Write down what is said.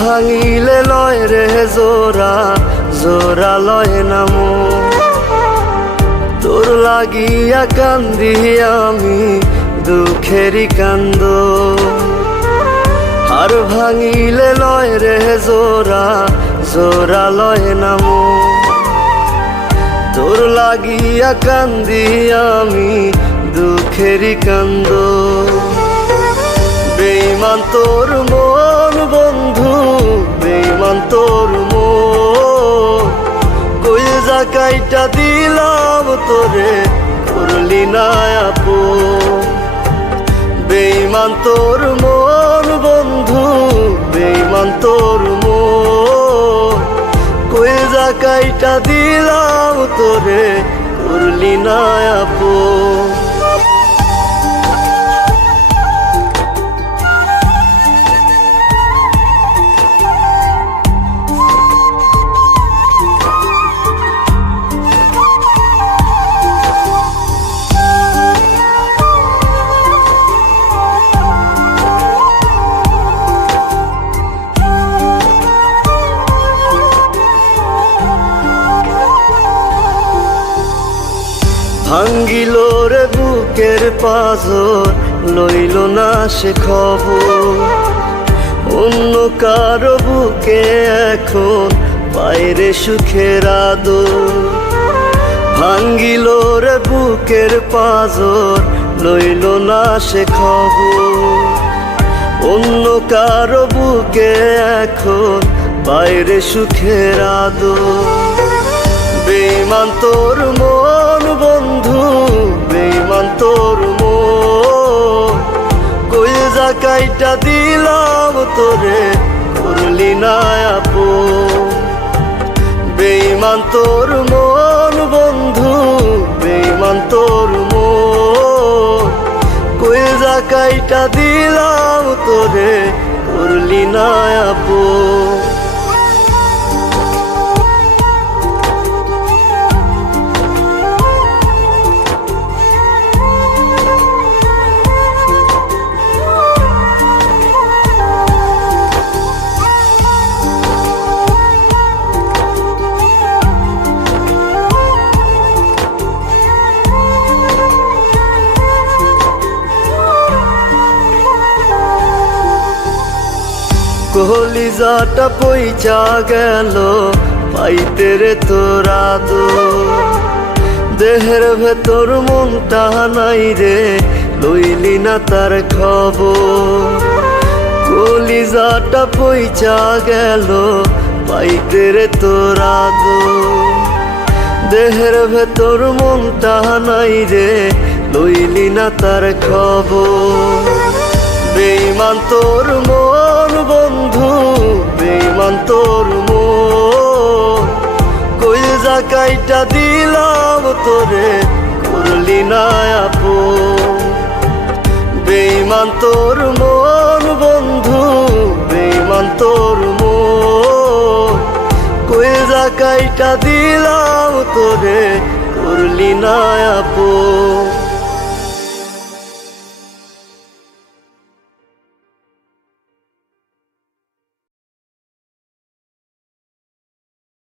ভাঙিলে লয় রে জোড়া, জোড়া লয় না মন। তোর লাগিয়া কান্দি আমি দুঃখেরই কান্দ। আর ভাঙিলে লয় রে জোড়া, জোড়া লয় না মন। তোর লাগিয়া কান্দি আমি দুঃখেরই কান্দ। বেঈমান তোর মন বন্ধু, বেঈমান তোর মন। কইজা কাইটা দিলাম তোরে, করলি না আপন। বেঈমান তোর মন বন্ধু, বেঈমান তোর মন। কইজা কাইটা দিলাম তোরে, করলি না আপন। ভাঙ্গিল রে বুকের পাঁজর, লইল না সে খবর। অন্য কারো বুকে এখন বাইরে সুখের আদর। ভাঙ্গিল রে বুকের পাঁজর, লইল না সে খবর। অন্য কারো বুকে এখন বাইরে সুখের আদর। বেঈমান তোর মন বন্ধু, বেঈমান তোর মন। কইজা কাইটা দিলাম তোরে, করলি না আপন। বেঈমান তোর মন বন্ধু, বেঈমান তোর মন। কইজা কাইটা দিলাম তোরে, করলি না আপন। কলিজাটা পইচা গেল পাইতে রে তোর আদর। দেহের ভেতর মনটা নাই রে, লইলি না তার খবর। কলিজাটা পইচা গেল পাইতে রে তোর আদর। দেহের ভেতর মনটা নাই রে, লইলি না তার খবর। বেঈমান তোর মন বন্ধু, বেঈমান তোর মন। কইজা কাইটা দিলাম তোরে, করলি না আপন। বেঈমান তোর মন বন্ধু, বেঈমান তোর মন। কইজা কাইটা দিলাম তোরে, করলি না আপন।